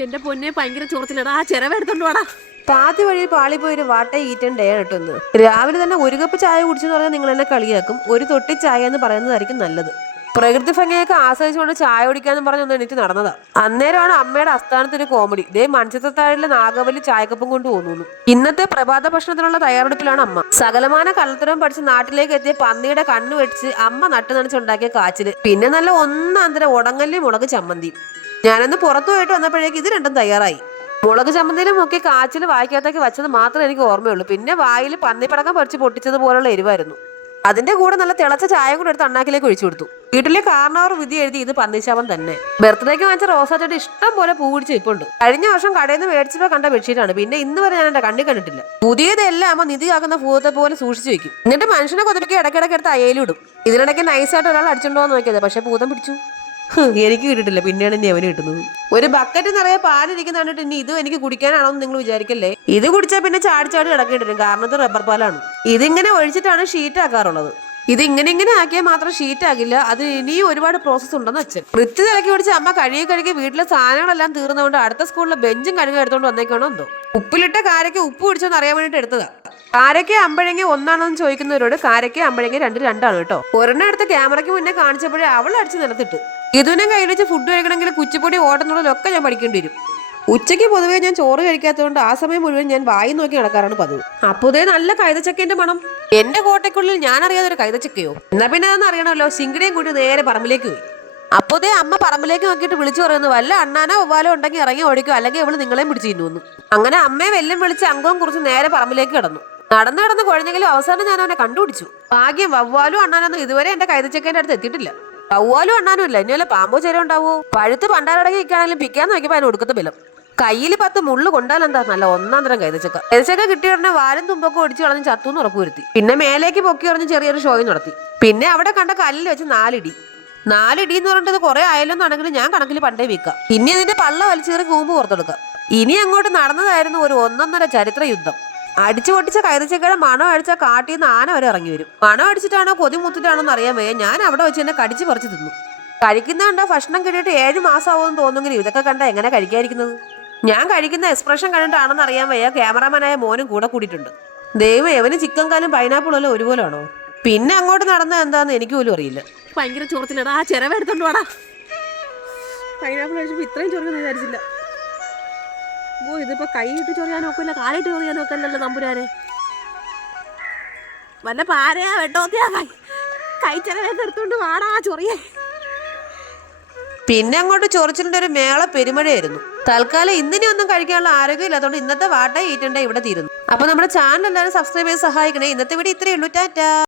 എന്റെ പൊന്നെ ഭയങ്കര ചോർച്ചിലടാ ആ ചിരവെടുത്തോണ്ട് വാടാ. പാതി വഴി പാളി പോയി ഒരു വാട്ട ഈറ്റൻ ഡേ ആണ് രാവിലെ തന്നെ ഒരു കപ്പ് ചായ കുടിച്ചെന്ന് പറഞ്ഞാൽ നിങ്ങൾ എന്നെ കളിയാക്കും. ഒരു തൊട്ടി ചായ എന്ന് പറയുന്നതായിരിക്കും നല്ലത്. പ്രകൃതി ഭംഗിയൊക്കെ ആസ്വദിച്ചുകൊണ്ട് ചായ കുടിക്കാന്ന് പറഞ്ഞൊന്ന് എണീറ്റ് നടന്നതാ. അന്നേരമാണ് അമ്മയുടെ അസ്ഥാനത്തൊരു കോമഡി. ദേ മൺചിത്രത്താഴിലെ നാഗവല്ലി ചായക്കപ്പം കൊണ്ട് തോന്നുന്നു. ഇന്നത്തെ പ്രഭാത ഭക്ഷണത്തിനുള്ള തയ്യാറെടുപ്പിലാണ് അമ്മ. സകലമാന കള്ളത്തരം പഠിച്ച് നാട്ടിലേക്ക് എത്തിയ പന്നിയുടെ കണ്ണു വെച്ച് അമ്മ നട്ടു നനച്ചുണ്ടാക്കിയ കാച്ചിൽ. പിന്നെ നല്ല ഒന്നാന്തരം ഉടങ്ങല്ലി മുളക് ചമ്മന്തി. ഞാനന്ന് പുറത്തു പോയിട്ട് വന്നപ്പോഴേക്ക് ഇത് രണ്ടും തയ്യാറായി. മുളക് ചമ്മന്തിയിലും ഒക്കെ കാച്ചിൽ വായിക്കകത്തേക്ക് വെച്ചത് മാത്രമേ എനിക്ക് ഓർമ്മയുള്ളൂ. പിന്നെ വായിൽ പന്നിപ്പടക്കം പറിച്ച് പൊട്ടിച്ചത് പോലുള്ള എരിവായിരുന്നു. അതിന്റെ കൂടെ നല്ല തിളച്ച ചായ കൂടെ എടുത്ത് അണ്ണാക്കിലേക്ക് ഒഴിച്ചു കൊടുത്തു. വീട്ടിലെ കാരണവർ വിധി എഴുതി ഇത് പന്നിശാപം തന്നെ. ബർത്ത്ഡേക്ക് വാങ്ങിച്ച റോസാ ചെടി ഇഷ്ടം പോലെ പൂ പിടിച്ച് ഇപ്പുണ്ട് കഴിഞ്ഞ വർഷം കടയിൽ നിന്ന് മേടിച്ചപ്പോൾ കണ്ട ബെഡ്ഷീറ്റാണ്. പിന്നെ ഇന്ന് വരെ ഞാൻ എന്റെ കണ്ണി കണ്ടിട്ടില്ല. പുതിയതെല്ലാം അമ്മ നിധി ആക്കുന്ന ഭൂതത്തെ പോലെ സൂക്ഷിച്ചു വെക്കും. എന്നിട്ട് മനുഷ്യനെ കൊതിപ്പിക്കുക ഇടയ്ക്കിടയ്ക്ക് എടുത്ത് അയയിലിടും ഇതിനിടയ്ക്ക് നൈസായിട്ട് ഒരാൾ അടിച്ചോണ്ടോ നോക്കിയത്. പക്ഷെ ഭൂതം പിടിച്ചു. എനിക്ക് കിട്ടിട്ടില്ല പിന്നെയാണ് ഇനി അവന് കിട്ടുന്നത്. ഒരു ബക്കറ്റ് നിറയെ പാലിരിക്കുന്ന കണ്ടിട്ട് ഇനി ഇതും എനിക്ക് കുടിക്കാനാണോ നിങ്ങൾ വിചാരിക്കല്ലേ? ഇത് കുടിച്ചാൽ പിന്നെ ചാടി ചാടി കിടക്കേണ്ടി വരും കാരണം ഇത് റബ്ബർ പാലാണ്. ഇതിങ്ങനെ ഒഴിച്ചിട്ടാണ് ഷീറ്റ് ആക്കാറുള്ളത്. ഇത് ഇങ്ങനെ ഇങ്ങനെ ആക്കിയാൽ മാത്രം ഷീറ്റ് ആകില്ല. അത് ഇനിയും ഒരുപാട് പ്രോസസ്സ് ഉണ്ടെന്ന് അച്ഛൻ. വൃത്തി തിളക്കി പിടിച്ച അമ്മ കഴുകി കഴുകി വീട്ടിലെ സാധനങ്ങളെല്ലാം തീർന്നുകൊണ്ട് അടുത്ത സ്കൂളിലെ ബെഞ്ചും കഴുകി എടുത്തുകൊണ്ട് വന്നേക്കാണോ എന്തോ. ഉപ്പിലിട്ട കാരയ്ക്ക് ഉപ്പ് പിടിച്ചോന്ന് അറിയാൻ വേണ്ടിട്ട് എടുത്തതാ. കാരയ്ക്ക് അമ്പഴങ്ങി ഒന്നാണെന്ന് ചോദിക്കുന്നവരോട് കാരയ്ക്ക് അമ്പഴങ്ങി രണ്ട് രണ്ടാണ് കേട്ടോ. ഒരെണ്ണം എടുത്ത് ക്യാമറയ്ക്ക് മുന്നേ കാണിച്ചപ്പോഴേ അവൾ അടിച്ച് നിലത്തിട്ട്. ഇതിനെ കയ്യിൽ വെച്ച് ഫുഡ് കഴിക്കണമെങ്കിൽ കുച്ചിപ്പൊടി ഓടുന്നുള്ളതൊക്കെ ഞാൻ പഠിക്കേണ്ടി വരും. ഉച്ചയ്ക്ക് പൊതുവേ ഞാൻ ചോറ് കഴിക്കാത്തതുകൊണ്ട് ആ സമയം മുഴുവൻ ഞാൻ വായി നോക്കി നടക്കാറാണ് പതിവ്. അപ്പോതേ നല്ല കൈതച്ചക്കേന്റെ മണം. എന്റെ കോട്ടയ്ക്കുള്ളിൽ ഞാൻ അറിയാതെ ഒരു കൈതച്ചക്കയോ? എന്നാ പിന്നെ അതൊന്നും അറിയണമല്ലോ. ശിങ്കിനെയും കൂട്ടി നേരെ പറമ്പിലേക്ക് പോയി. അപ്പോതേ അമ്മ പറമ്പിലേക്ക് നോക്കിയിട്ട് വിളിച്ചു പറയുന്നു വല്ല അണ്ണാനോ ഒവ്വാലോ ഉണ്ടെങ്കിൽ ഇറങ്ങി ഓടിക്കോ അല്ലെങ്കിൽ അവൾ നിങ്ങളെയും പിടിച്ചു തിന്നുന്നു. അങ്ങനെ അമ്മയെ വെല്ലം വിളിച്ച് അങ്കവും കുറിച്ച് നേരെ പറമ്പിലേക്ക് കിടന്നു. നടന്നു കിടന്ന് കുഴഞ്ഞെങ്കിലും അവസാനം ഞാൻ അവനെ കണ്ടുപിടിച്ചു. ഭാഗ്യം വവ്വാലും അണ്ണാനൊന്നും ഇതുവരെ എന്റെ കൈതച്ചക്കേന്റെ അടുത്ത് എത്തിയിട്ടില്ല. വവ്വാലും അണ്ണാനും ഇല്ല ഇനി വല്ല പാമ്പോ ചേരം ഉണ്ടാവോ? പഴുത്ത് പണ്ടാരടങ്ങി നിൽക്കുകയാണെങ്കിലും പിക്കാൻ നോക്കിയപ്പോ അതിന് കൊടുക്കത്ത ബലം കയ്യിൽ പത്ത് മുള്ളു കൊണ്ടാലെന്താ നല്ല ഒന്നാം തരം കൈതച്ചക്ക. കൈതച്ചക്ക കിട്ടിയ ഉടനെ വാലും തുമ്പൊക്കെ ഒടിച്ചു കളഞ്ഞ് ചത്തുന്ന് ഉറപ്പുവരുത്തി പിന്നെ മേലേക്ക് പൊക്കി എറിഞ്ഞ് ചെറിയൊരു ഷോയും നടത്തി. പിന്നെ അവിടെ കണ്ട കല്ലിൽ വെച്ച് നാലിടി. നാലിടി എന്ന് പറഞ്ഞിട്ട് കുറെ ആയാലൊന്നാണെങ്കിൽ ഞാൻ കണക്കിൽ പണ്ടേ വിൽക്കാം. പിന്നെ ഇതിന്റെ പള്ള വലിച്ചേറി കൂമ്പ് പുറത്തെടുക്കാം. ഇനി അങ്ങോട്ട് നടന്നതായിരുന്നു ഒരു ഒന്നൊന്നര ചരിത്ര യുദ്ധം അടിച്ചു പൊട്ടിച്ച കൈതച്ചക്കയുടെ മണം അടിച്ച കാട്ടിൽ നിന്ന് ആന വരെ ഇറങ്ങി വരും. മണം അടിച്ചിട്ടാണോ കൊതി മുത്തിട്ടാണോ എന്ന് അറിയാൻ വയ്യ. ഞാൻ അവിടെ വെച്ച് എന്നെ കടിച്ചു പറിച്ചു തിന്നു. കഴിക്കുന്ന കണ്ട ഭക്ഷണം കിട്ടിയിട്ട് ഏഴ് മാസമാവുമെന്ന് തോന്നുമെങ്കിലും ഇതൊക്കെ കണ്ട എങ്ങനെ കഴിക്കാതിരിക്കുന്നത്? ഞാൻ കഴിക്കുന്ന എക്സ്പ്രഷൻ കണ്ടിട്ടാണെന്ന് അറിയാൻ വയ്യ. ക്യാമറാമാനായ മോനും കൂടെ കൂടിയിട്ടുണ്ട്. ദൈവം എവന് ചിക്കൻ കാലും പൈനാപ്പിളും എല്ലാം ഒരുപോലെ ആണോ പിന്നെ അങ്ങോട്ട് നടന്നത് എന്താന്ന് എനിക്ക് പോലും അറിയില്ല. ഭയങ്കര ചൊറച്ചിലടാ ആ ചിരവെടുത്തോണ്ട് വാടാ. പൈനാപ്പിൾ കഴിച്ചപ്പോ ഇത്രയും ചോറ് വിചാരിച്ചില്ല. ഓ ഇതിപ്പോ കൈയിട്ട് ചൊറിയാൻ നോക്കില്ല കാലിട്ട് ചൊറിയാൻ നോക്കല്ലല്ലോ തമ്പുരാനെ. വല്ല പാരയാ വെട്ടോത്തിയാ കൈ കൈ ചിരവേക്ക് എടുത്തോണ്ട് വാടാ ചൊറിയ. പിന്നെ അങ്ങോട്ട് ചൊറിച്ചിട്ടുണ്ട് ഒരു മേള പെരുമഴയായിരുന്നു. തൽക്കാലം ഇന്നിനി ഒന്നും കഴിക്കാനുള്ള ആരോഗ്യം ഇല്ലാത്തതുകൊണ്ട് ഇന്നത്തെ വാട്ട ഈറ്റണ്ട ഇവിടെ തീരുന്നു. അപ്പൊ നമ്മുടെ ചാനൽ എല്ലാവരും സബ്സ്ക്രൈബ് ചെയ്ത് സഹായിക്കണേ. ഇന്നത്തെ വീഡിയോ ഇത്രയേ ഉള്ളൂ. ടാറ്റാ.